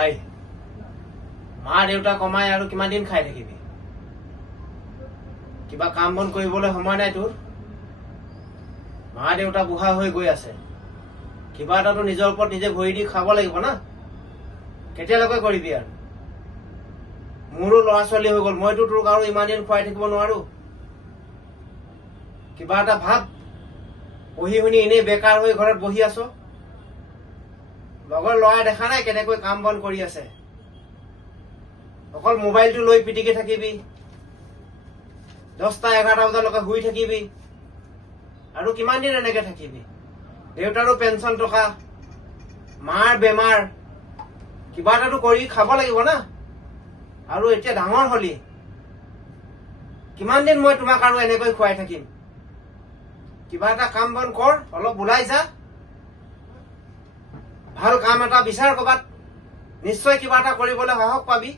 ভাই মা দেউতা কমাই আৰু কিমান দিন খাই থাকিবি কিবা কাম বন কৰিবলৈ সময় নাই তোৰ মা দেউতা বুঢ়া হৈ গৈ আছে কিবা এটাতো নিজৰ ওপৰত নিজে ভৰি দি খাব লাগিব না কেতিয়ালৈকে কৰিবি আৰু মোৰো ল'ৰা ছোৱালী হৈ গ'ল মইতো তোক আৰু ইমান দিন খুৱাই থাকিব নোৱাৰো কিবা এটা ভাব পঢ়ি শুনি এনেই বেকাৰ হৈ ঘৰত বহি আছ লগৰ ল'ৰাই দেখা নাই কেনেকৈ কাম বন কৰি আছে অকল মোবাইলটো লৈ পিটিকি থাকিবি 10টা 11টা বজালৈকে শুই থাকিবি আৰু কিমান দিন এনেকে থাকিবি দেউতাৰো পেঞ্চন টকা মাৰ বেমাৰ কিবা এটাতো কৰি খাব লাগিব না আৰু এতিয়া ডাঙৰ হলি কিমান দিন মই তোমাক আৰু এনেকৈ খুৱাই থাকিম কিবা এটা কাম বন কৰ অলপ ওলাই যা ভাল কাম এটা বিচাৰ কৰবাত নিশ্চয় কিবা এটা কৰিবলৈ সাহস পাবি